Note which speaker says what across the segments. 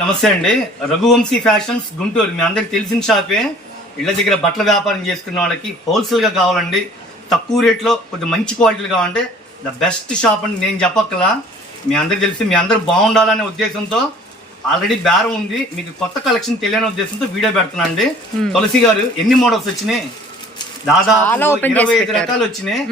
Speaker 1: నమస్తే అండి. రఘువంశీ ఫ్యాషన్స్ గుంటూరు. మీ అందరికి తెలిసిన షాపే. ఇళ్ళ దగ్గర బట్టల వ్యాపారం చేసుకున్న వాళ్ళకి హోల్సేల్గా కావాలండి. తక్కువ రేట్లో కొద్దిగా మంచి క్వాలిటీలు కావాలంటే ద బెస్ట్ షాప్ అని నేను చెప్పక్కలా. మీ అందరికి తెలిసి మీ అందరు బాగుండాలనే ఉద్దేశంతో ఆల్రెడీ బేరం ఉంది. మీకు కొత్త కలెక్షన్ తెలియని ఉద్దేశంతో వీడియో పెడుతున్నా అండి. తులసి గారు ఎన్ని మోడల్స్ వచ్చినాయి? దాదాపు ఇరవై ఐదు. రకాలు వచ్చినాయి.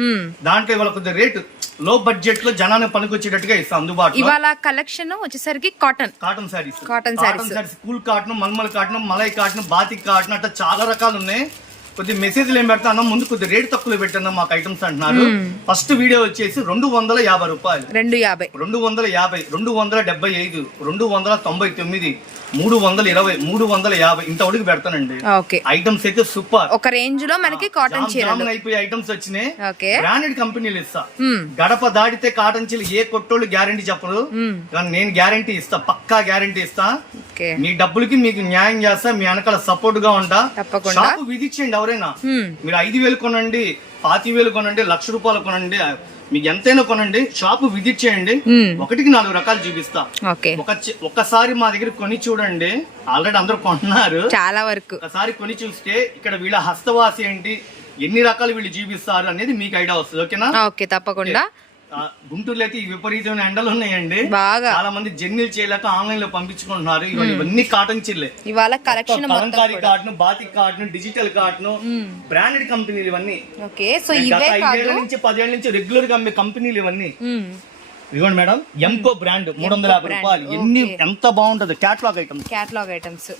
Speaker 1: దాంట్లో ఇవాళ కొద్దిగా రేటు లో బడ్జెట్లో జనాన్ని పనికొచ్చేటట్టుగా ఇస్తాం అందుబాటులో.
Speaker 2: ఇవాళ కలెక్షన్ వచ్చేసరికి cotton
Speaker 1: cotton
Speaker 2: Cotton sarees.
Speaker 1: Sarees cool cotton mulmul cotton మలై కాటన్ బాతిక్ కాటన్ అట్లా చాలా రకాలు ఉన్నాయి కొద్ది మెసేజ్లు ఏం పెడతాను ముందు కొద్ది రేట్ తక్కువ పెట్టాను మాకు ఐటమ్స్ అంటున్నారు. ఫస్ట్ వీడియో వచ్చేసి రెండు వందల యాభై రూపాయలు.
Speaker 2: రెండు యాభై.
Speaker 1: రెండు వందల యాభై రెండు వందల డెబ్బై ఐదు రెండు వందల తొంభై తొమ్మిది మూడు వందల ఇరవై మూడు వందల యాభై ఇంతవరకు పెడతానండి. ఐటమ్స్ అయితే సూపర్
Speaker 2: ఒక రేంజ్లో మనకి కాటన్ చీరలు.
Speaker 1: అయిపోయి ఐటమ్స్ వచ్చినాయి. బ్రాండెడ్ కంపెనీలు ఇస్తా. గడప దాటితే కాటన్ చీలు ఏ కొట్టోళ్ళు గ్యారంటీ చెప్పరు. కానీ నేను గ్యారంటీ ఇస్తా పక్కా గ్యారంటీ ఇస్తా. మీ డబ్బులకి మీకు న్యాయం చేస్తా మీ వెనకాల సపోర్ట్గా ఉంటా.
Speaker 2: తప్పకుండా.
Speaker 1: షాపు విధించండి ఎవరైనా. మీరు ఐదు వేలు కొనండి పాతి వేలు కొనండి లక్ష రూపాయలు కొనండి మీకు ఎంతైనా కొనండి షాపు విజిట్ చేయండి
Speaker 2: మ్మ్.
Speaker 1: ఒకటికి నాలుగు రకాలు చూపిస్తా. ఒక్కసారి మా దగ్గర కొని చూడండి. ఆల్రెడీ అందరూ కొంటున్నారు
Speaker 2: చాలా వరకు.
Speaker 1: ఒకసారి కొని చూస్తే ఇక్కడ వీళ్ళ హస్తవాసి ఏంటి ఎన్ని రకాలు వీళ్ళు చూపిస్తారు అనేది మీకు ఐడియా వస్తుంది ఓకేనా?
Speaker 2: ఓకే తప్పకుండా.
Speaker 1: గుంటూరులో అయితే ఈ విపరీతమైన ఎండలు ఉన్నాయండి.
Speaker 2: బాగా.
Speaker 1: చాలా మంది జర్నీలు చేయలేక ఆన్లైన్లో పంపించుకుంటున్నారు ఇవన్నీ కాటన్ చిల్లే
Speaker 2: ఇవాళ collection
Speaker 1: Kalamkari cotton batik cotton digital cotton branded కంపెనీలు ఇవన్నీ.
Speaker 2: ఓకే సో
Speaker 1: గత
Speaker 2: ఇవే
Speaker 1: ఐదేళ్ళ
Speaker 2: కాదు.
Speaker 1: నుంచి పదేళ్ళ నుంచి రెగ్యులర్గా అమ్మే కంపెనీలు ఇవన్నీ. ఇదిగోండి మేడం ఎంకో బ్రాండ్ మూడు వందల యాభై రూపాయలు. ఎన్ని ఎంత బాగుంటది? క్యాట్లాగ్ ఐటమ్
Speaker 2: క్యాటలాగ్ ఐటమ్స్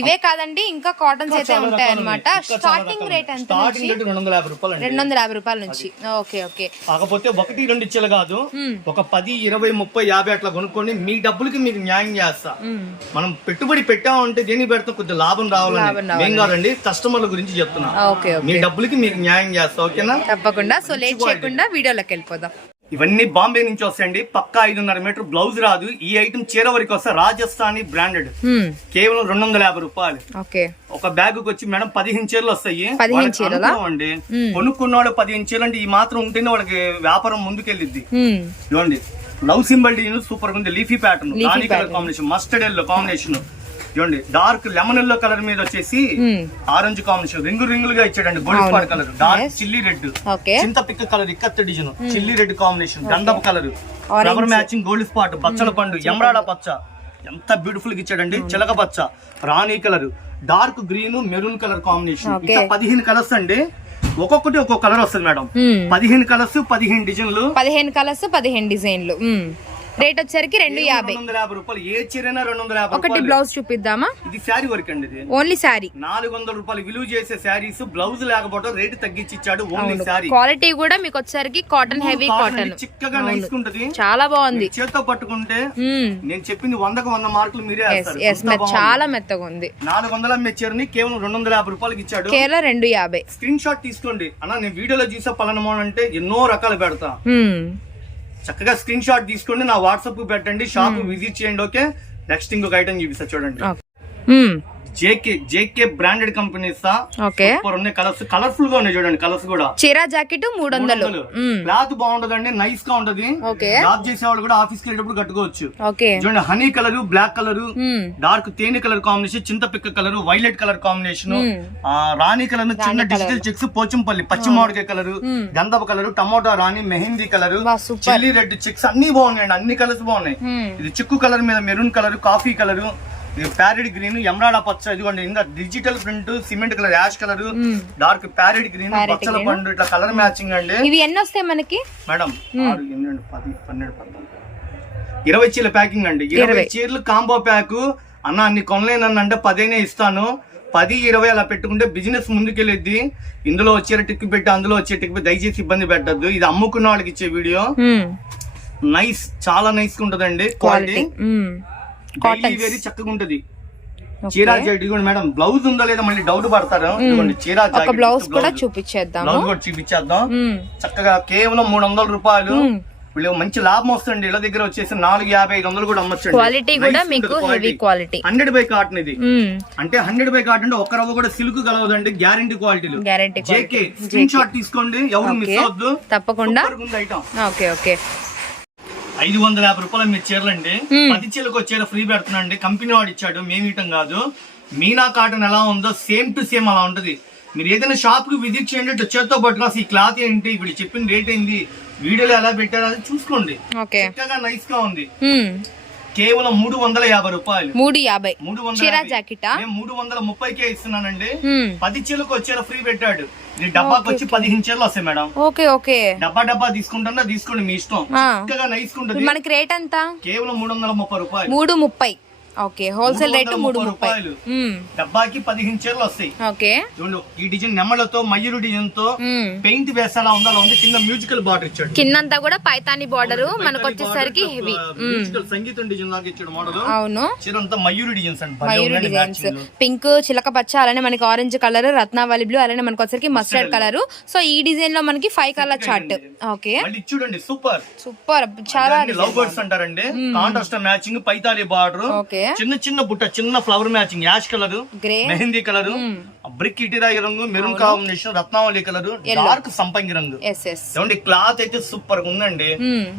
Speaker 2: ఇవే కాదండి ఇంకా కాటన్స్ అయితే ఉంటాయి అనమాట స్టార్టింగ్ రేట్ ఎంత
Speaker 1: స్టార్టింగ్ రేట్ రెండు వందల యాభై రూపాయలు
Speaker 2: రెండు వందల యాభై రూపాయల నుంచి. Okay okay.
Speaker 1: కాకపోతే ఒకటి రెండు ఇచ్చేలు కాదు. ఒక పది ఇరవై ముప్పై యాభై అట్లా కొనుక్కోండి మీ డబ్బులకి మీకు న్యాయం చేస్తా. మనం పెట్టుబడి పెట్టామంటే దేనికి పెడతాం? కొద్దిగా లాభం రావాలని. ఏం కాదండి కస్టమర్ల గురించి చెప్తున్నా. మీ డబ్బులకి మీకు న్యాయం చేస్తా ఓకేనా?
Speaker 2: తప్పకుండా. సో లేట్ చేయకుండా వీడియోలోకి వెళ్ళిపోదాం.
Speaker 1: ఇవన్నీ బాంబే నుంచి వస్తాయండి. పక్కా ఐదున్నర మీటర్ బ్లౌజ్ రాదు. ఈ ఐటమ్ చీర వరకు వస్తే రాజస్థానీ బ్రాండెడ్. కేవలం రెండు వందల యాభై రూపాయలు. ఒక బ్యాగ్ వచ్చి మేడం పదిహేను చీరలు వస్తాయి. అండి. కొనుక్కున్న వాళ్ళు పదిహేను చీరలు అంటే ఈ మాత్రం ఉంటేనే వాళ్ళకి వ్యాపారం ముందుకెళ్ళిద్ది. ఇవ్వండి లవ్ సింబల్ డిజైన్ సూపర్గా ఉంది. Leafy pattern. Combination mustard yellow combination ఇవ్వండి డార్క్ లెమన్ ఎల్లో కలర్ మీద వచ్చేసి. ఆరెంజ్ కాంబినేషన్ రింగు రింగులుగా ఇచ్చాడండి gold spot colour dark. Chilli red చింత పిక్క కలర్ ఇక్కత్త డిజైన్ చిల్లీ రెడ్ కాంబినేషన్ గంధపు colour. Flower matching gold spot బచ్చల పండు ఎమరాడ పచ్చ. ఎంత బ్యూటిఫుల్గా ఇచ్చాడండి చిలక పచ్చ రాణి colour dark green maroon colour combination. ఇంకా పదిహేను కలర్స్ అండి. ఒక్కొక్కటి ఒక్కొక్క కలర్ వస్తుంది మేడం
Speaker 2: మ్మ్.
Speaker 1: పదిహేను కలర్స్ పదిహేను డిజైన్లు
Speaker 2: పదిహేను కలర్స్ పదిహేను డిజైన్లు. రేట్ వచ్చేసరికి రెండు యాభై.
Speaker 1: రూపాయలు? ఏ చీరైనా రెండు వందల యాభై
Speaker 2: ఒకటి బ్లౌజ్ చూపిద్దామా?
Speaker 1: ఇది శారీ వర్క్ అండి ఇది.
Speaker 2: ఓన్లీ శారీ.
Speaker 1: నాలుగు వందల రూపాయలు విలువ చేసే శారీస్ బ్లౌజ్ లేకపోవడం రేటు తగ్గించి ఇచ్చాడు ఓన్లీ శారీ.
Speaker 2: క్వాలిటీ కూడా మీకు వచ్చేసరికి కాటన్ హెవీ కాటన్.
Speaker 1: చిక్కగా నైస్ ఉంటది.
Speaker 2: చాలా బాగుంది.
Speaker 1: చేత్తో పట్టుకుంటే. నేను చెప్పింది వందకు వంద మార్కులు మీరే.
Speaker 2: చాలా మెత్తగా ఉంది.
Speaker 1: నాలుగు వందల అమ్మే చీరని కేవలం రెండు వందల యాభై రూపాయలకి ఇచ్చాడు.
Speaker 2: కేవలం రెండు యాభై.
Speaker 1: స్క్రీన్ షాట్ తీసుకోండి. అన్న నేను వీడియోలో చూసే పలానా అంటే ఎన్నో రకాలు పెడతా. చక్కగా స్క్రీన్ షాట్ తీసుకోండి నా వాట్సాప్కు పెట్టండి షాప్ విజిట్ చేయండి ఓకే నెక్స్ట్ ఇంకొక ఐటమ్ చూపిస్తా చూడండి.
Speaker 2: మ్మ్.
Speaker 1: JK JK branded companies
Speaker 2: okay.
Speaker 1: Super ఉన్నాయి. కలర్స్ కలర్ఫుల్గా ఉన్నాయి చూడండి కలర్స్ కూడా.
Speaker 2: చీర జాకెట్ మూడు వందలు.
Speaker 1: క్లాత్ బాగుంటదండి నైస్గా ఉంటది. జాబ్ చేసే వాళ్ళు కూడా ఆఫీస్కి వెళ్ళేటప్పుడు కట్టుకోవచ్చు. చూడండి honey colour black colour. Dark తేనె కలర్ కాంబినేషన్ చింతపిక్క కలర్ వైలెట్ కలర్ కాంబినేషన్. రాణి కలర్ చిన్న డిజిటల్ చెక్స్ పోచంపల్లి పచ్చి మామిడికాయ కలర్. గంధపు కలర్ టమోటా రాణి mehndi colour chilli red checks అన్ని బాగున్నాయండి అన్ని కలర్స్ బాగున్నాయి. ఇది చిక్కు కలర్ మీద maroon colour coffee colour parrot green emerald పచ్చ ఇదిగోండి ఇంకా digital print cement colour ash colour. Dark parrot green పచ్చల. పండు ఇట్లా కలర్ మ్యాచింగ్ అండి.
Speaker 2: ఇవి ఎన్ని వస్తాయి మనకి?
Speaker 1: మేడం ఆరు ఎనిమిది పది పన్నెండు పద్నాలుగు. ఇరవై చీరల ప్యాకింగ్ అండి. ఇరవై. చీరలు కాంబో ప్యాక్. అన్న అన్ని కొనలేనన్న అంటే పదేనే ఇస్తాను. పది ఇరవై అలా పెట్టుకుంటే బిజినెస్ ముందుకెళ్ళిద్ది ఇందులో వచ్చే టిక్ పెట్టి అందులో వచ్చే టిక్ పెట్టి దయచేసి ఇబ్బంది పెట్టద్దు. ఇది అమ్ముకున్న వాళ్ళకి ఇచ్చే వీడియో. నైస్ చాలా నైస్ ఉంటదండి.
Speaker 2: క్వాలిటీ.
Speaker 1: డైలీ వేరీ చక్కగా ఉంటది. చీరా జాకెట్ ఇదిగోండి మేడం. బ్లౌజ్ ఉందా లేదా మళ్ళీ డౌట్ పడతారు. ఇదిగోండి చీరా జాకెట్
Speaker 2: బ్లౌజ్ కూడా చూపించేద్దాము.
Speaker 1: బ్లౌజ్ కూడా చూపించేద్దాం. చక్కగా కేవలం మూడు వందల రూపాయలు.
Speaker 2: మ్మ్.
Speaker 1: వీళ్ళు మంచి లాభం వస్తుంది ఇళ్ళ దగ్గర వచ్చేసి నాలుగు యాభై ఐదు వందలు కూడా అమ్మచ్చు
Speaker 2: క్వాలిటీ కూడా మీకు heavy quality
Speaker 1: hundred by cotton ఇది.
Speaker 2: మ్మ్.
Speaker 1: అంటే హండ్రెడ్ బై కాటన్ అంటే ఒక రవ్వ కూడా సిల్క్ కలవదండి. గ్యారంటీ క్వాలిటీలు
Speaker 2: గ్యారంటీ
Speaker 1: జేకే స్క్రీన్ షాట్ తీసుకోండి. ఎవరు మిస్. అవద్దు.
Speaker 2: తప్పకుండా. ఓకే ఓకే
Speaker 1: ఐదు వందల యాభై రూపాయలు మీ చీరలండి. పది చీరలకు చీర ఫ్రీ పెడుతున్నాండి కంపెనీ వాడు ఇచ్చాడు మేము ఇయటం కాదు. మీనా కాటన్ ఎలా ఉందో సేమ్ టు సేమ్ అలా ఉంటది. మీరు ఏదైనా షాప్కి విజిట్ చేయండి చేత్తో పట్టుకోసి ఈ క్లాత్ ఏంటి ఇప్పుడు చెప్పిన రేట్ ఏంది వీడియోలో ఎలా పెట్టారో అది చూసుకోండి. చక్కగా నైస్గా ఉంది. కేవలం మూడు వందల యాభై రూపాయలు.
Speaker 2: మూడు యాభై.
Speaker 1: మూడు వందల
Speaker 2: చీరా. జాకెటా?
Speaker 1: మూడు వందల ముప్పైకే ఇస్తున్నానండి. పది చీరలకు వచ్చేలా ఫ్రీ పెట్టాడు. ఇది డబ్బాకి వచ్చి పదిహేను చీరలు వస్తాయి మేడం.
Speaker 2: Okay okay.
Speaker 1: డబ్బా డబ్బా తీసుకుంటున్నా తీసుకోండి మీ ఇష్టం. చక్కగా నైస్
Speaker 2: మనకి రేట్ ఎంత?
Speaker 1: కేవలం మూడు వందల ముప్పై రూపాయలు.
Speaker 2: మూడు ముప్పై. ఓకే హోల్సేల్ రేట్ మూడు
Speaker 1: రూపాయలు. డబ్బాకి పదిహేను చీరలు వస్తాయి.
Speaker 2: ఓకే.
Speaker 1: చూడండి ఈ డిజైన్ నెమ్మలతో మయూరు
Speaker 2: డిజైన్తో.
Speaker 1: పెయింట్ వేసేలా ఉందా అలా ఉంది కింద మ్యూజికల్ బార్డర్ ఇచ్చాడు.
Speaker 2: కిందంతా కూడా పైతాని బార్డర్ మనకు వచ్చేసరికి హెవీ
Speaker 1: మ్యూజికల్ సంగీతం డిజైన్ లాగా ఇచ్చాడు మోడల్.
Speaker 2: అవును.
Speaker 1: చీర అంతా మయూరు డిజైన్స్ అండి.
Speaker 2: మయూరు డిజైన్స్. పింక్ చిలక పచ్చ అలానే మనకి ఆరెంజ్ కలర్ రత్నావళి బ్లూ అలానే మనకి వచ్చరికి మస్టర్డ్ కలర్ సో ఈ డిజైన్లో మనకి ఫైవ్ కలర్ చార్ట్ ఓకే.
Speaker 1: చూడండి సూపర్.
Speaker 2: సూపర్. చాలా
Speaker 1: లవ్ బర్డ్స్ అంటారండి. కాంట్రాస్ట్ మ్యాచింగ్ పైతాలి బార్డర్.
Speaker 2: ఓకే.
Speaker 1: చిన్న చిన్న బుట్ట చిన్న flower matching ash colour
Speaker 2: grey.
Speaker 1: Mehndi colour brick ఇటీరాయి రంగు మెరూన్ కాంబినేషన్ రత్నావళి కలర్ డార్క్ సంపంగి రంగు.
Speaker 2: ఎస్ ఎస్
Speaker 1: ఏమండి క్లాత్ అయితే సూపర్గా ఉందండి.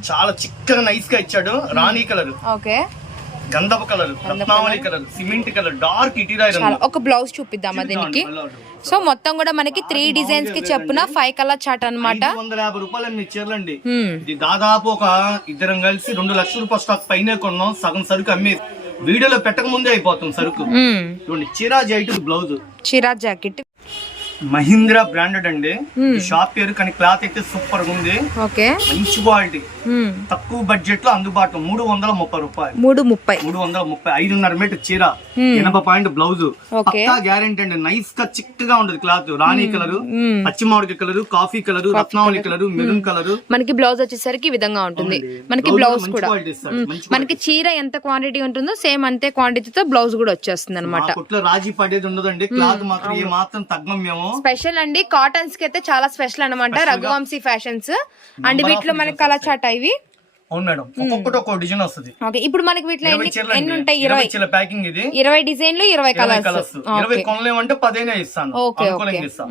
Speaker 1: చాలా చిక్కగా నైస్గా ఇచ్చాడు. రాణి కలర్.
Speaker 2: ఓకే.
Speaker 1: గంధప కలర్ రత్నావళి కలర్. సిమెంట్ కలర్ డార్క్ ఇటీరాయి రంగు.
Speaker 2: చాలా ఒక బ్లౌజ్ చూపిద్దామా దీనికి? సో మొత్తం కూడా మనకి త్రీ డిజైన్స్కి చెప్పున ఫైవ్ కలర్ చార్ట్ అన్నమాట.
Speaker 1: ఐదు వందల యాభై రూపాయలు మీ చీరలండి ఇది దాదాపు ఒక ఇద్దరం కలిసి రెండు లక్షల రూపాయల స్టాక్ పైనే కొన్నాం. సగం సరుకు అమ్మే వీడియోలో పెట్టక ముందే అయిపోతుంది సరుకు. చూడండి చీరా జైట్ బ్లౌజ్.
Speaker 2: చిరా జాకెట్.
Speaker 1: మహీంద్రా బ్రాండెడ్ అండి. ఈ షాప్ పేరు కానీ క్లాత్ అయితే సూపర్గా ఉంది.
Speaker 2: ఓకే.
Speaker 1: మంచి క్వాలిటీ. తక్కువ బడ్జెట్లో అందుబాటులో మూడు వందల ముప్పై రూపాయలు.
Speaker 2: మూడు ముప్పై.
Speaker 1: మూడు వందల ముప్పై. ఐదున్నర మీటర్ చీర. ఎనభై పాయింట్ బ్లౌజ్. పక్కా గ్యారెంటీ అండి. నైస్గా చిక్కగా ఉంటది క్లాత్. రాణి కలర్ పచ్చి మామిడి కలర్ కాఫీ కలర్ రత్నావళి కలర్ మెరూన్ కలర్.
Speaker 2: మనకి బ్లౌజ్ వచ్చేసరికి ఈ విధంగా ఉంటుంది. మనకి బ్లౌజ్ కూడా. మనకి చీర ఎంత క్వాంటిటీ ఉంటుందో సేమ్ అంతే క్వాంటిటీతో బ్లౌజ్ కూడా వచ్చేస్తుంది అనమాట
Speaker 1: రాజీ పడేది ఉండదండి. క్లాత్ మాత్రం ఏ మాత్రం తగ్గం మేము.
Speaker 2: స్పెషల్ అండి కాటన్స్కి అయితే చాలా స్పెషల్ అనమాట రఘువంశీ ఫ్యాషన్స్. అండ్ వీటిలో మనకి కలర్ చాట్ ఇవి.
Speaker 1: అవును మేడం ఒక్కొక్కటి డిజైన్ వస్తుంది.
Speaker 2: ఓకే ఇప్పుడు మనకి వీటిలో
Speaker 1: ఇరవై
Speaker 2: ఎన్ని. ఉంటాయి?
Speaker 1: ఇరవై చీరల ప్యాకింగ్ ఇది.
Speaker 2: ఇరవై డిజైన్లు ఇరవై కలర్స్
Speaker 1: ఇరవై కొనలేమంటే పదేనే ఇస్తాను. ఇస్తాను.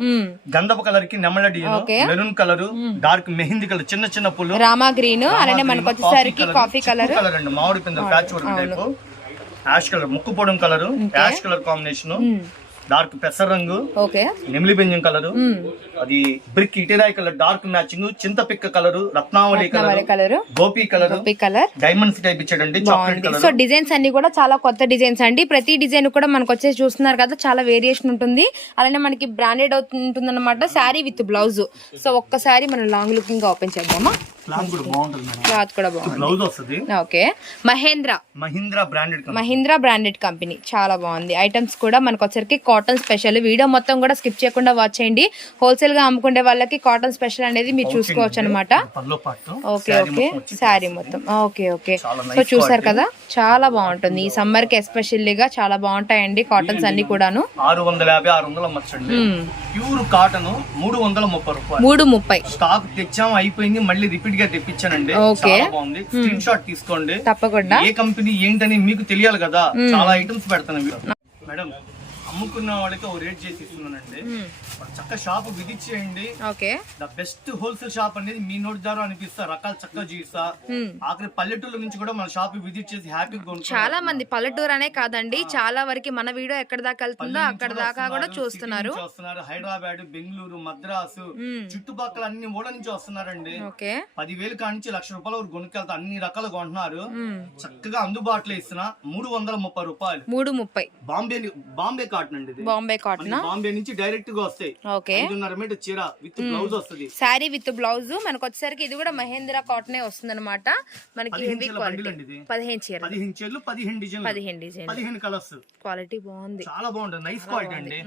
Speaker 1: గంధపు కలర్కి నెమల design. Maroon colour dark mehndi colour చిన్న చిన్న పూలు.
Speaker 2: రామా గ్రీన్ అలానే మనకు వచ్చేసరికి కాఫీ కలర్
Speaker 1: కలర్ అండి మామిడి పింద patch work type ash colour ముక్కు పొడం colour ash colour combination dark పెసర్ రంగు
Speaker 2: ఓకే.
Speaker 1: నెమిలి బెంజం కలర్ అది బ్రిక్ ఇటిరాయ్ కలర్ డార్క్ మ్యాచింగ్ చింత పిక్క కలర్ రత్నావళి కలర్ గోపి కలర్
Speaker 2: కలర్.
Speaker 1: డైమండ్స్ టైప్ ఇచ్చాడండి చాక్లెట్
Speaker 2: బాగుంది
Speaker 1: కలర్.
Speaker 2: సో డిజైన్స్ అన్ని కూడా చాలా కొత్త డిజైన్స్ అండి. ప్రతి డిజైన్ కూడా మనకు వచ్చేసి చూస్తున్నారు కదా చాలా వేరియేషన్ ఉంటుంది. అలానే మనకి బ్రాండెడ్ ఉంటుంది అనమాట శారీ విత్ బ్లౌజ్. సో ఒక్కసారి మనం లాంగ్ లుకింగ్గా ఓపెన్ చేద్దామా?
Speaker 1: క్లాత్ కూడా బాగుంటుంది మేడం.
Speaker 2: క్లాత్ కూడా బాగుంది.
Speaker 1: బ్లౌజ్ వస్తుంది.
Speaker 2: Okay. Mahendra.
Speaker 1: Mahindra branded company.
Speaker 2: Mahindra branded company. చాలా బాగుంది. ఐటమ్స్ కూడా మనకు వచ్చరికి కాటన్ స్పెషల్. వీడియో మొత్తం కూడా స్కిప్ చేయకుండా వాచ్ చేయండి. హోల్సేల్గా అమ్ముకునే వాళ్ళకి కాటన్ స్పెషల్ అనేది మీరు చూసుకోవచ్చు అనమాట ఓకే ఓకే శారీ మొత్తం ఓకే ఓకే సో చూసారు కదా? చాలా బాగుంటుంది. ఈ సమ్మర్కి ఎస్పెషల్లీగా చాలా బాగుంటాయండి కాటన్స్ అన్ని కూడాను.
Speaker 1: ఆరు వందల యాభై ఆరు వందలు అమ్మచ్చండి. ప్యూర్ కాటన్ మూడు వందల ముప్పై రూపాయలు.
Speaker 2: మూడు ముప్పై.
Speaker 1: స్టాక్ తెచ్చాం అయిపోయింది మళ్ళీ రిపీట్గా తెప్పించానండి.
Speaker 2: ఓకే.
Speaker 1: బాగుంది. స్క్రీన్ షాట్ తీసుకోండి.
Speaker 2: తప్పకుండా.
Speaker 1: ఏ కంపెనీ ఏంటని మీకు తెలియాలి కదా? చాలా ఐటమ్స్ పెడతాను. మేడం అమ్ముకున్న వాళ్ళకి ఒక రేట్ చేసి ఇస్తున్నానండి. చక్క షాప్ విజిట్ చేయండి
Speaker 2: okay.
Speaker 1: The best wholesale shop అనేది మీ నోటి ద్వారా అనిపిస్తా. రకాలు చక్కగా చూపిస్తా. ఆఖరి పల్లెటూళ్ళ నుంచి కూడా మన షాప్ విజిట్ చేసి హ్యాపీగా.
Speaker 2: చాలా మంది పల్లెటూరు అనే కాదండి చాలా వరకు మన వీడియో ఎక్కడ దాకా వెళ్తుందో అక్కడ దాకా కూడా చూస్తున్నారు
Speaker 1: నుంచి వస్తున్నారు. హైదరాబాద్ బెంగళూరు మద్రాసు చుట్టుపక్కల అన్ని ఊళ్ళ నుంచి వస్తున్నారండి.
Speaker 2: ఓకే.
Speaker 1: పదివేలు కానించి లక్ష రూపాయల వరకు కొనుక్కెళ్తా. అన్ని రకాలు కొంటున్నారు. చక్కగా అందుబాటులో ఇస్తున్నా మూడు వందల ముప్పై రూపాయలు.
Speaker 2: మూడు ముప్పై.
Speaker 1: బాంబే బాంబే కాటన్ అండి
Speaker 2: బాంబే కాటన్?
Speaker 1: బాంబే నుంచి డైరెక్ట్గా వస్తాయి
Speaker 2: ఓకే.
Speaker 1: ఐదున్నర మీటర్ చీర విత్ బ్లౌజ్ వస్తుంది.
Speaker 2: Sari with blouse. మనకు వచ్చేసరికి ఇది కూడా మహేంద్ర కాటనే వస్తుంది అనమాట మనకి
Speaker 1: పదిహేను
Speaker 2: హెవీ చీర
Speaker 1: పదిహేను చీరలు. పదిహేను డిజైన్
Speaker 2: పదిహేను డిజైన్
Speaker 1: పదిహేను కలర్స్
Speaker 2: క్వాలిటీ బాగుంది.
Speaker 1: చాలా బాగుంటుంది. నైస్ క్వాలిటీ అండి.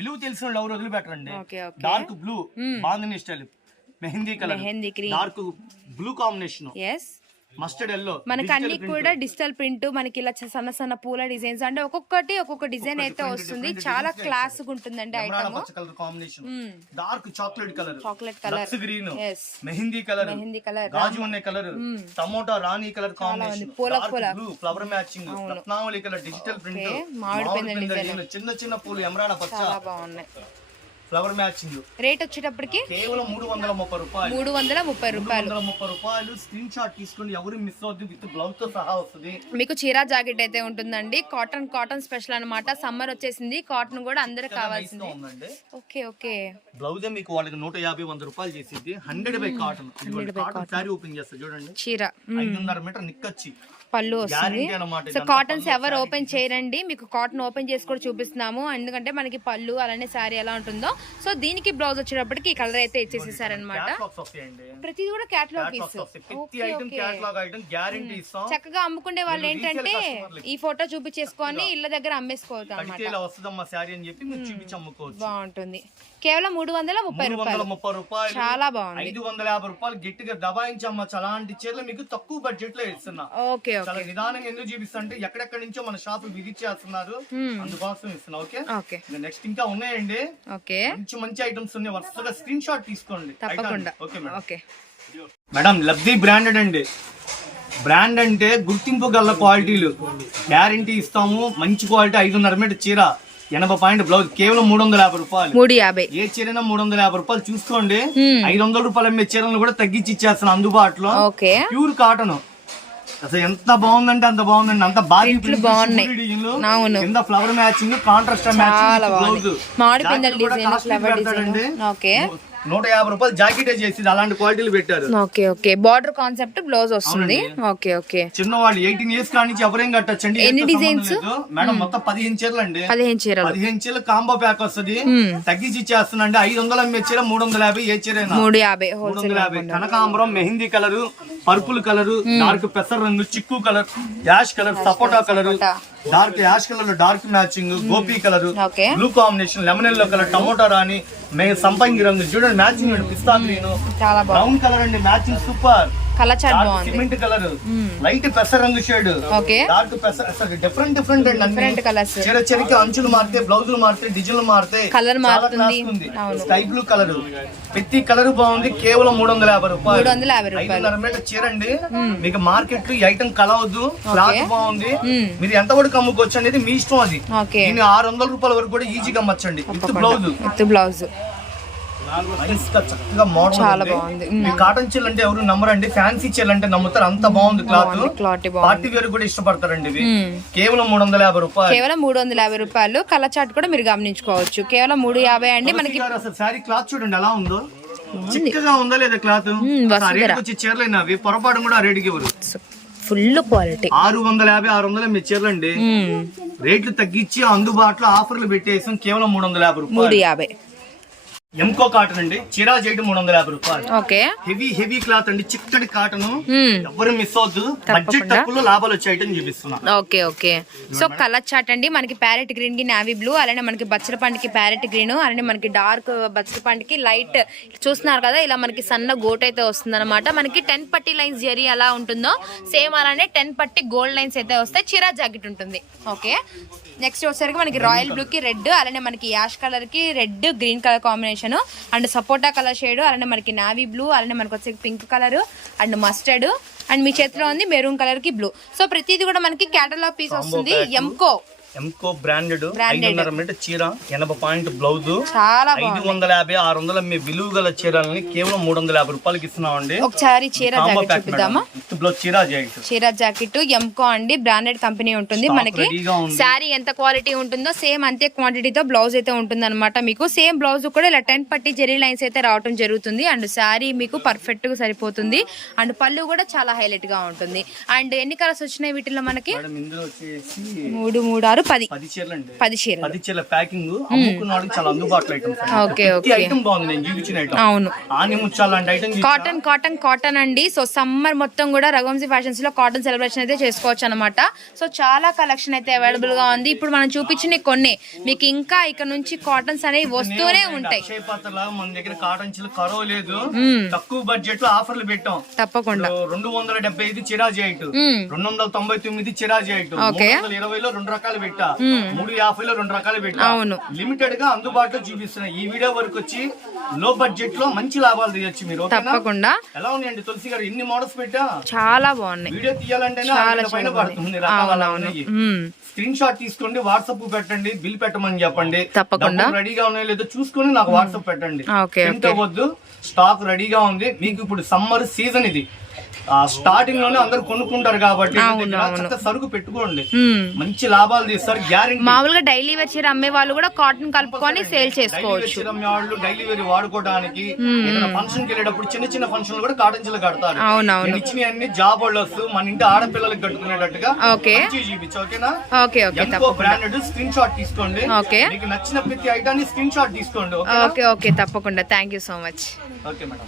Speaker 1: విలువ తెలిసిన వాళ్ళు ఎవరు
Speaker 2: okay
Speaker 1: dark blue style mehndi colour
Speaker 2: mehndi green
Speaker 1: dark blue combination
Speaker 2: yes
Speaker 1: mustard yellow
Speaker 2: మనకి అన్ని కూడా డిజిటల్ ప్రింట్ మనకి ఇలా సన్న సన్న పూల డిజైన్స్ అంటే ఒక్కొక్కటి ఒక్కొక్క డిజైన్ అయితే వస్తుంది. చాలా క్లాస్ ఉంటుందండి ఐటమ్
Speaker 1: పచ్చ colour combination dark chocolate colour
Speaker 2: chocolate colour
Speaker 1: green mehndi colour
Speaker 2: mehndi colour
Speaker 1: గాజు అనే కలర్ టమోటా రాణి కలర్ కాంబినేషన్
Speaker 2: పూల పూల.
Speaker 1: ఫ్లవర్ మ్యాచింగ్ రత్నావళి కలర్ డిజిటల్ ప్రింట్
Speaker 2: మామిడి పిందెల
Speaker 1: చిన్న చిన్న పూలు ఎమరాడ పచ్చ.
Speaker 2: చాలా బాగున్నాయి.
Speaker 1: ఫ్లవర్ మ్యాచింగ్
Speaker 2: రేట్ వచ్చేటప్పటికి
Speaker 1: కేవలం మూడు వందల ముప్పై రూపాయలు.
Speaker 2: మూడు వందల ముప్పై రూపాయలు.
Speaker 1: వందల ముప్పై రూపాయలు స్క్రీన్ షాట్ తీసుకోండి ఎవరు మిస్ అవద్దు విత్ బ్లౌజ్తో సహా వస్తుంది.
Speaker 2: మీకు చీరా జాకెట్ అయితే ఉంటుందండి. కాటన్ కాటన్ స్పెషల్ అన్నమాట. సమ్మర్ వచ్చేసింది. కాటన్ కూడా అందరికి కావాల్సింది. ఓకే ఓకే
Speaker 1: బ్లౌజ్ మీకు వాళ్ళకి నూట యాభై వంద రూపాయలు చేసింది hundred by cotton cotton sari open చేస్తా చూడండి.
Speaker 2: చీర. మ్,
Speaker 1: ఐదున్నర మీటర్ నిక్కచ్చి.
Speaker 2: పళ్ళు వస్తుంది. సో కాటన్స్ ఎవరు ఓపెన్ చేయరండి మీకు కాటన్ ఓపెన్ చేసి కూడా చూపిస్తున్నాము. ఎందుకంటే మనకి పళ్ళు అలానే శారీ ఎలా ఉంటుందో. సో దీనికి బ్లౌజ్ వచ్చేటప్పటికి ఈ కలర్ అయితే ఇచ్చేసేసారనమాట ప్రతిది కూడా క్యాటలాగ్ చక్కగా అమ్ముకునే వాళ్ళు ఏంటంటే ఈ ఫోటో చూపించేసుకొని ఇళ్ళ దగ్గర అమ్మేసుకోవచ్చు బాగుంటుంది. కేవలం మూడు వందల ముప్పై రూపాయలు.
Speaker 1: ముప్పై రూపాయలు
Speaker 2: చాలా బాగుంది.
Speaker 1: ఐదు వందల యాభై రూపాయలు గట్టిగా దబాయించి అమ్మచ్చు అలాంటి చీరలు మీకు తక్కువ బడ్జెట్లో ఇస్తున్నా.
Speaker 2: ఓకే
Speaker 1: చాలా నిదానంగా ఎందుకు చూపిస్తా అంటే ఎక్కడెక్కడి నుంచో మన షాప్ విజిట్ చేస్తున్నారు. అందుకోసం ఇస్తున్నా ఓకే?
Speaker 2: ఓకే.
Speaker 1: నెక్స్ట్ ఇంకా ఉన్నాయండి.
Speaker 2: ఓకే.
Speaker 1: మంచి మంచి ఐటమ్స్ ఉన్నాయి. వరుసగా స్క్రీన్ షాట్ తీసుకోండి.
Speaker 2: తప్పకుండా.
Speaker 1: Okay madam.
Speaker 2: ఓకే.
Speaker 1: మేడం లబ్ధి బ్రాండెడ్ అండి. బ్రాండ్ అంటే గుర్తింపు గల క్వాలిటీలు గ్యారంటీ ఇస్తాము. మంచి క్వాలిటీ ఐదున్నర మీటర్ చీర. ఎనభై పాయింట్ బ్లౌజ్ కేవలం మూడు వందల యాభై రూపాయలు.
Speaker 2: మూడు యాభై.
Speaker 1: ఏ చీరైనా మూడు వందల యాభై రూపాయలు చూసుకోండి. ఐదు వందల రూపాయలు అమ్మే చీరలను కూడా తగ్గించి ఇచ్చేస్తాను అందుబాటులో.
Speaker 2: ఓకే.
Speaker 1: Pure cotton. అసలు ఎంత బాగుందంటే అంత బాగుందండి. అంత బాగా
Speaker 2: బాగున్నాయి.
Speaker 1: కింద flower matching contrast matching blouse.
Speaker 2: మామిడి పిందెల డిజైన్ ఫ్లవర్ డిజైన్ ఓకే.
Speaker 1: నూట యాభై రూపాయలు జాకెటే చేసి అలాంటి క్వాలిటీలు పెట్టారు.
Speaker 2: Okay okay. Border concept blouse వస్తుంది. Okay okay.
Speaker 1: చిన్నవాళ్ళు ఎయిటీన్ ఇయర్స్ కాడి నుంచి ఎవరేం కట్టచ్చండి?
Speaker 2: ఎన్ని?
Speaker 1: లేదు. మేడం మొత్తం పదిహేను చీరలు అండి.
Speaker 2: పదిహేను చీరలు.
Speaker 1: పదిహేను చీరలు కాంబో ప్యాక్ వస్తది. తగ్గించి ఇచ్చేస్తున్నాండి ఐదు వందలు అమ్మే చీర మూడు వందల యాభై ఏ చీర
Speaker 2: మూడు యాభై
Speaker 1: మూడు వందల యాభై. కనకాంబరం mehndi colour purple colour dark పెసర్ రంగు చిక్కు కలర్ యాష్ కలర్ సపోటా కలర్ డార్క్ యాష్ కలర్లో dark matching Gopi colour blue combination lemon yellow colour tomato రాని మే సంపంగి రంగు చూడండి మ్యాచింగ్ అండి పిస్తా గ్రీన్
Speaker 2: చాలా బాగుంది.
Speaker 1: బ్రౌన్ కలర్ అండి మ్యాచింగ్ సూపర్
Speaker 2: కలర్ చాట్ బాగుంది.
Speaker 1: సిమెంట్ కలర్ లైట్ పెసర్ రంగు షేడ్
Speaker 2: ఓకే.
Speaker 1: డార్క్ పెసర్ డిఫరెంట్ డిఫరెంట్ అండి.
Speaker 2: డిఫరెంట్ కలర్స్
Speaker 1: చీర చీరకి అంచులు మారితే బ్లౌజులు మారితే డిజైన్లు మారితే
Speaker 2: Colour మారుతుంది.
Speaker 1: స్కై బ్లూ కలర్ ప్రతి కలర్ బాగుంది కేవలం మూడు వందల యాభై
Speaker 2: మూడు
Speaker 1: రూపాయలు
Speaker 2: వందల యాభై రూపాయలు.
Speaker 1: చీర అండి. మీకు మార్కెట్ ఈ ఐటమ్ కలవద్దు. క్లాత్ బాగుంది. మీరు ఎంత వరకు అమ్ముకోవచ్చు అనేది మీ ఇష్టం అది. ఆరు వందల రూపాయల వరకు కూడా ఈజీగా అమ్మచ్చండి. With blouse.
Speaker 2: With blouse.
Speaker 1: నైస్గా చక్కగా మోడల్
Speaker 2: చాలా బాగుంది.
Speaker 1: కాటన్ చీరలు అంటే ఎవరు నమ్మరండి? ఫ్యాన్సీ చీరలు అంటే నమ్ముతారు. అంత బాగుంది క్లాత్ పార్టీ వేర్ కూడా ఇష్టపడతారండి ఇవి. కేవలం మూడు వందల యాభై రూపాయలు.
Speaker 2: కేవలం మూడు వందల యాభై రూపాయలు. కలర్ చాట్ కూడా మీరు గమనించుకోవచ్చు. కేవలం మూడు యాభై అండి. మనకి
Speaker 1: అసలు శారీ క్లాత్ చూడండి ఎలా ఉందో. చిక్కగా ఉందా లేదా క్లాత్ వచ్చి చీరలు అవి పొరపాటు కూడా రేటుకి ఇవ్వరు.
Speaker 2: Full quality.
Speaker 1: ఆరు వందల యాభై ఆరు వందల మీ చీరలు అండి రేట్లు తగ్గించి అందుబాటులో ఆఫర్లు పెట్టేసాం. కేవలం మూడు వందల యాభై
Speaker 2: మూడు
Speaker 1: రూపాయలు
Speaker 2: యాభై.
Speaker 1: ఎంకో కాటన్ అండి. చీరా చేయడం మూడు వందల యాభై రూపాయలు.
Speaker 2: ఓకే.
Speaker 1: హెవీ హెవీ క్లాత్ అండి. చిక్కటి కాటన్
Speaker 2: మ్మ్.
Speaker 1: ఎవరు మిస్ అవద్దు బడ్జెట్ తక్కువలో లాభాలు వచ్చే ఐటమ్ చూపిస్తున్నా.
Speaker 2: Okay okay. So colour chart అండి. మనకి ప్యారెట్ గ్రీన్కి నావీ బ్లూ అలానే మనకి బచ్చల పండుకి ప్యారెట్ గ్రీన్ అలానే మనకి డార్క్ బచ్చల పండుకి లైట్ చూస్తున్నారు కదా ఇలా మనకి సన్న గోట్ అయితే వస్తుంది అనమాట మనకి టెన్ పట్టి లైన్స్ జరీ ఎలా ఉంటుందో సేమ్ అలానే టెన్ పట్టి గోల్డ్ లైన్స్ అయితే వస్తాయి చిరా జాకెట్ ఉంటుంది. ఓకే. నెక్స్ట్ వచ్చేసరికి మనకి రాయల్ బ్లూ కి రెడ్ అలానే మనకి యాష్ కలర్కి red green colour combination and sapota colour shade అలానే మనకి నావీ బ్లూ అలానే మనకి వచ్చే pink colour and mustard and మీ చేతిలో ఉంది మెరూన్ కలర్కి బ్లూ. సో ప్రతిది కూడా మనకి కేటలాగ్ పీస్ వస్తుంది. ఎంకో
Speaker 1: ఎంకో బ్రాండెడ్. ఐదున్నర మీటర్ చీర ఎనభై పాయింట్ బ్లౌజ్
Speaker 2: చాలా
Speaker 1: ఐదు వందల యాభై ఆరు వందల మీ విలువ గల చీరలని కేవలం మూడు వందల యాభై రూపాయలకి ఇస్తున్నామండి.
Speaker 2: ఒకసారి చీర జాకెట్ చూపిద్దామా?
Speaker 1: బ్లౌజ్ చీరా
Speaker 2: చీర జాకెట్ ఎంకో అండి బ్రాండెడ్ కంపెనీ ఉంటుంది. మనకి. శారీ ఎంత క్వాలిటీ ఉంటుందో సేమ్ అంతే క్వాంటిటీతో బ్లౌజ్ అయితే ఉంటుంది అనమాట మీకు. సేమ్ బ్లౌజ్ కూడా ఇలా టెన్ పట్టి జెరీ లైన్స్ అయితే రావటం జరుగుతుంది. అండ్ శారీ మీకు పర్ఫెక్ట్గా సరిపోతుంది. అండ్ పళ్ళు కూడా చాలా హైలైట్గా ఉంటుంది. అండ్ ఎన్ని కలర్స్ వచ్చినాయి వీటిలో మనకి?
Speaker 1: మూడు
Speaker 2: మూడు ఆరు పది
Speaker 1: పది చీరలు అండి
Speaker 2: పది చీరలు.
Speaker 1: పది చీరల ప్యాకింగ్ అమ్ముకున్న వాళ్ళకి చాలా అందుబాటులో
Speaker 2: ఓకే ఓకే.
Speaker 1: ఐటమ్ బాగుంది నేను చూపించిన ఐటమ్.
Speaker 2: అవును.
Speaker 1: ఆని ఐటమ్
Speaker 2: కాటన్ కాటన్ కాటన్ అండి. సో సమ్మర్ మొత్తం కూడా రఘువంశీ ఫ్యాషన్స్లో కాటన్ సెలబ్రేషన్ అయితే చేసుకోవచ్చు అనమాట సో చాలా కలెక్షన్ అయితే అవైలబుల్గా ఉంది. ఇప్పుడు మనం చూపించిన కొన్ని. మీకు ఇంకా ఇక్కడ నుంచి కాటన్స్ అనేవి వస్తూనే ఉంటాయి.
Speaker 1: మన దగ్గర కాటన్ కరవ లేదు. తక్కువ బడ్జెట్లో ఆఫర్లు పెట్టాం.
Speaker 2: తప్పకుండా.
Speaker 1: రెండు వందల డెబ్బై ఐదు చిరా జాయింట్
Speaker 2: మ్మ్.
Speaker 1: రెండు వందల తొంభై తొమ్మిది చిరా జాయింట్ మూడు
Speaker 2: ఓకే.
Speaker 1: వందల ఇరవైలో రెండు రకాలు పెట్టా. మూడు యాభైలో రెండు రకాలు పెట్టా.
Speaker 2: అవును.
Speaker 1: లిమిటెడ్గా అందుబాటులో చూపిస్తున్నా ఈ వీడియో వరకు వచ్చి లో బడ్జెట్లో మంచి లాభాలు తీయొచ్చు మీరు?
Speaker 2: తప్పకుండా.
Speaker 1: ఎలా ఉన్నాయండి తులసి గారు? ఎన్ని మోడల్స్ పెట్టా?
Speaker 2: చాలా బాగున్నాయి.
Speaker 1: వీడియో అరగంట పైన పడుతుంది. స్క్రీన్ షాట్ తీసుకోండి వాట్సాప్ పెట్టండి బిల్ పెట్టమని చెప్పండి.
Speaker 2: తప్పకుండా.
Speaker 1: రెడీగా ఉన్నాయో లేదో చూసుకొని నాకు వాట్సాప్ పెట్టండి. ఎంత వద్దు స్టాక్ రెడీగా ఉంది. మీకు ఇప్పుడు సమ్మర్ సీజన్ ఇది. స్టార్టింగ్లోనే అందరు కొనుక్కుంటారు కాబట్టి సరుకు పెట్టుకోండి. మంచి లాభాలు తీస్తారు గ్యారెంటీ
Speaker 2: మామూలుగా డైలీ వచ్చి అమ్మే వాళ్ళు కూడా కాటన్ కలుపుకొని సేల్ చేసుకోవచ్చు.
Speaker 1: వాళ్ళు డైలీ వేర్ వాడుకోవడానికి ఫంక్షన్కి వెళ్ళేటప్పుడు చిన్న చిన్న ఫంక్షన్ కూడా కాటన్ చీల కడతారు.
Speaker 2: అవునవును.
Speaker 1: ఇచ్చిన అన్ని జాబ్ హోల్డర్స్ మన ఇంటి ఆడపిల్లలకు కట్టుకునేటట్టుగా
Speaker 2: ఓకే.
Speaker 1: ఓకేనా?
Speaker 2: ఓకే ఓకే
Speaker 1: ఎంతో
Speaker 2: తప్పకుండా.
Speaker 1: బ్రాండెడ్ స్క్రీన్ షాట్ తీసుకోండి.
Speaker 2: ఓకే.
Speaker 1: మీకు నచ్చిన ప్రతి ఐటాన్ని స్క్రీన్ షాట్ తీసుకోండి ఓకే
Speaker 2: ఓకే ఓకే తప్పకుండా. Thank you so much
Speaker 1: okay madam.